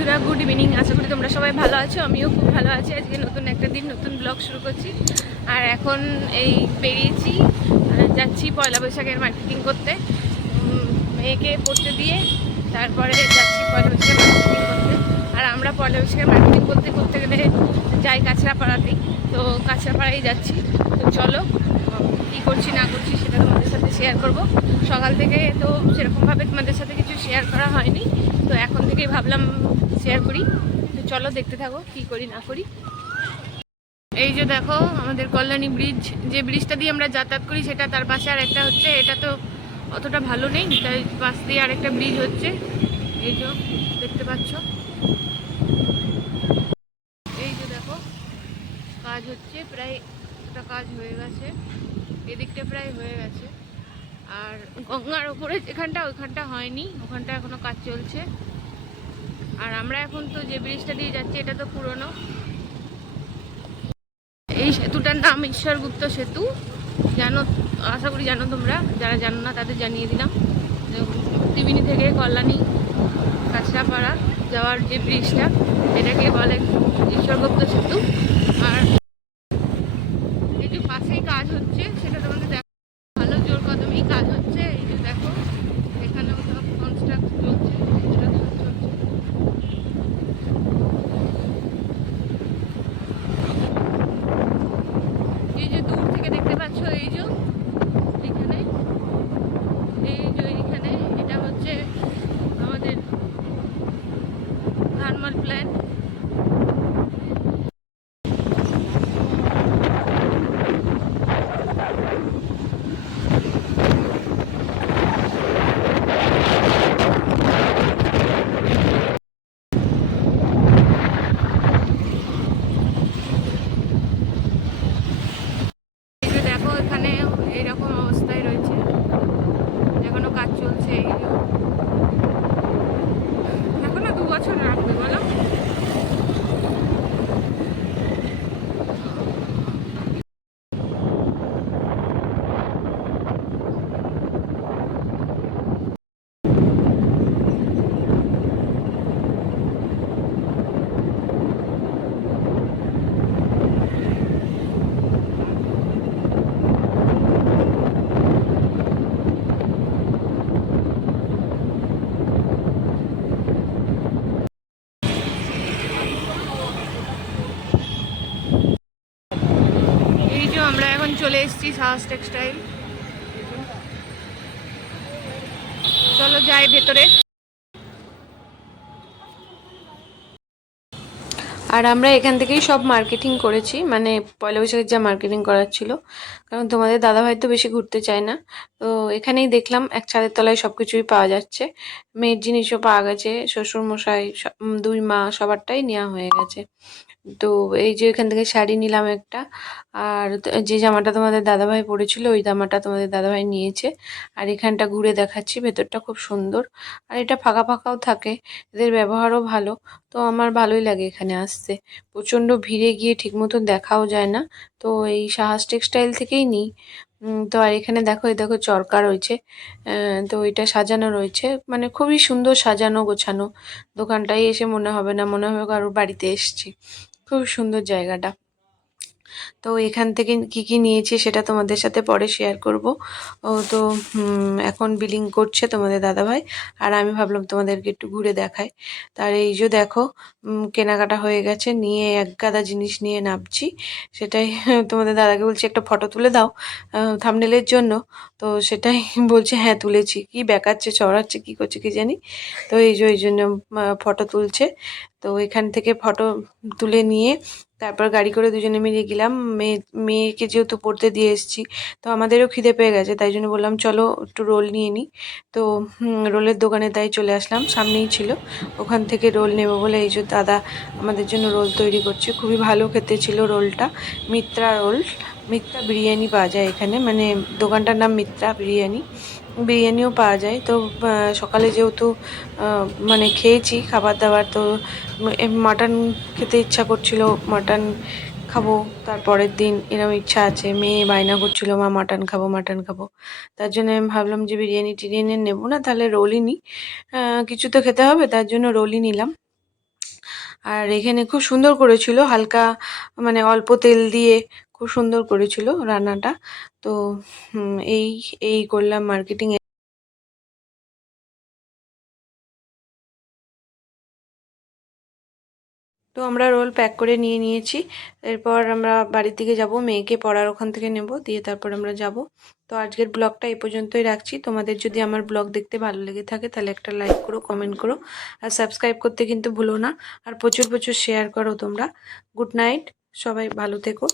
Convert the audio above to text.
Good evening, আশা করি তোমরা সবাই ভালো আছো। আমিও খুব ভালো আছি। আজকে নতুন একটা দিন, নতুন ব্লগ শুরু করছি। আর এখন এই বেরিয়েছি, যাচ্ছি পয়লা বৈশাখের মার্কেটিং করতে। মেয়েকে পড়তে দিয়ে তারপরে যাচ্ছি পয়লা বৈশাখের মার্কেটিং করতে। আর আমরা পয়লা বৈশাখের মার্কেটিং করতে গেলে যাই কাছড়াপাড়াতেই, তো কাছড়াপাড়াই যাচ্ছি। তো চলো কী করছি না করছি সেটা তোমাদের সাথে শেয়ার করব। সকাল থেকে তো সেরকমভাবে তোমাদের সাথে কিছু শেয়ার করা হয়নি, তো এখন থেকেই ভাবলাম শেয়ার করি। তো চলো দেখতে থাকো কি করি না করি। এই যে দেখো আমাদের কল্যাণী ব্রিজ, যে ব্রিজটা দিয়ে আমরা যাতায়াত করি সেটা, তার পাশে আর একটা হচ্ছে, এটা তো অতটা ভালো নেই, তাই পাশ দিয়ে আরেকটা ব্রিজ হচ্ছে। এই যে দেখতে পাচ্ছ, এই যে দেখো কাজ হচ্ছে, প্রায় একটা কাজ হয়ে গেছে, এদিকটা প্রায় হয়ে গেছে। আর গঙ্গার ওপরে যেখানটা, ওইখানটা হয়নি, ওখানটা এখনো কাজ চলছে। আর আমরা এখন তো যে ব্রিজটা দিয়ে যাচ্ছি এটা তো পুরনো। এই সেতুটার নাম ঈশ্বরগুপ্ত সেতু, জানো, আশা করি জানো তোমরা। যারা জানো না তাদের জানিয়ে দিলাম। ত্রিবেণী থেকে কল্যাণী কাছড়াপাড়া যাওয়ার যে ব্রিজটা, এটাকে বলে ঈশ্বরগুপ্ত সেতু। আর এই যে পাশেই কাজ হচ্ছে, সেটা তোমাদের দেখো, ভালো জোর কদমেই কাজ হচ্ছে। এই যে দেখো এখানেও সব কনস্ট্রাকশন চলছে, এই যে দূর থেকে দেখতে পাচ্ছ, এই যে এখানে, এই যে এইখানে, এটা হচ্ছে আমাদের থার্মাল প্ল্যান্ট। এই যে দেখো এখানে এইরকম অবস্থায় রয়েছে, এখনো কাজ চলছে। এই যে এখনো 2 বছর রাখবে বলো। এই যে আমরা এখন চলে এসেছি সাহস টেক্সটাইল। চলো যাই ভেতরে। আর আমরা এখান থেকেই সব মার্কেটিং করেছি, মানে পয়লা বৈশাখের যা মার্কেটিং করার ছিল। কারণ তোমাদের দাদাভাই তো বেশি ঘুরতে চায় না, তো এখানেই দেখলাম এক ছাদের তলায় সব কিছুই পাওয়া যাচ্ছে। মেয়ের জিনিসও পাওয়া গেছে, শ্বশুরমশাই, দুই মা সবারটাই নেওয়া হয়ে গেছে। তো এই যে এখান থেকে শাড়ি নিলাম একটা। আর যে জামাটা তোমাদের দাদাভাই পরেছিল ওই জামাটা তোমাদের দাদাভাই নিয়েছে। আর এখানটা ঘুরে দেখাচ্ছি, ভেতরটা খুব সুন্দর। আর এটা ফাঁকা ফাঁকাও থাকে, এদের ব্যবহারও ভালো। তো আমার ভালোই লাগে এখানে আসতে। প্রচণ্ড ভিড়ে গিয়ে ঠিক মতন দেখাও যায় না, তো এই সাহাস টেক্সটাইল থেকেই নিই। তো আর এখানে দেখো, এই দেখো চরকা রয়েছে। তো এটা সাজানো রয়েছে, মানে খুবই সুন্দর সাজানো গোছানো। দোকানটাই এসে মনে হবে না, মনে হবে কারোর বাড়িতে এসছি। খুব সুন্দর জায়গাটা। তো এখান থেকে কি কি নিয়েছি সেটা তোমাদের সাথে পরে শেয়ার করব। ও তো এখন বিলিং করছে তোমাদের দাদাভাই, আর আমি ভাবলাম তোমাদেরকে একটু ঘুরে দেখাই। তার এই যে দেখো কেনাকাটা হয়ে গেছে, নিয়ে এক গাদা জিনিস নিয়ে নামছি। সেটাই তোমাদের দাদাকে বলছি একটা ফটো তুলে দাও থাম্বনেলের জন্য। তো সেটাই বলছে হ্যাঁ তুলেছি, কি বেকাচ্ছে চড়াচ্ছে কি করছে কি জানি। তো এই যে ওই জন্য ফটো তুলছে। তো এখান থেকে ফটো তুলে নিয়ে তারপর গাড়ি করে দুজনে মিলে গেলাম। মেয়েকে যেহেতু পড়তে দিয়ে এসেছি, তো আমাদেরও খিদে পেয়ে গেছে, তাই জন্য বললাম চলো একটু রোল নিয়ে নিই। তো রোলের দোকানে তাই চলে আসলাম, সামনেই ছিল। ওখান থেকে রোল নেব বলে এই যে দাদা আমাদের জন্য রোল তৈরি করছে। খুবই ভালো খেতে ছিল রোলটা, মিত্রা রোল। মিত্রা বিরিয়ানি পাওয়া যায় এখানে, মানে দোকানটার নাম মিত্রা বিরিয়ানি। বিরিয়ানিও পাওয়া যায়। তো সকালে যেহেতু মানে খেয়েছি খাবার দাবার, তো মাটন খেতে ইচ্ছা করছিল, মাটন খাবো। তারপরের দিন এরকম ইচ্ছা আছে, মেয়ে বায়না করছিল মা মাটন খাবো মাটন খাবো। তার জন্য আমি ভাবলাম যে বিরিয়ানি টিরিয়ানি নেবো না, তাহলে রোলই নিই। কিছু তো খেতে হবে, তার জন্য রোলই নিলাম। আর এখানে খুব সুন্দর করেছিল, হালকা মানে অল্প তেল দিয়ে খুব সুন্দর করেছিল রান্নাটা। তো এই এই করলাম মার্কেটিং। তো আমরা রোল প্যাক করে নিয়ে নিয়েছি। এরপর আমরা বাড়ির দিকে যাব, মেয়েকে পড়ার ওখান থেকে নেব, দিয়ে তারপর আমরা যাব। তো আজকের ব্লগটা এই পর্যন্তই রাখছি। তোমাদের যদি আমার ব্লগ দেখতে ভালো লেগে থাকে তাহলে একটা লাইক করো, কমেন্ট করো, আর সাবস্ক্রাইব করতে কিন্তু ভুলো না। আর প্রচুর প্রচুর শেয়ার করো তোমরা। গুড নাইট, সবাই ভালো থেকো।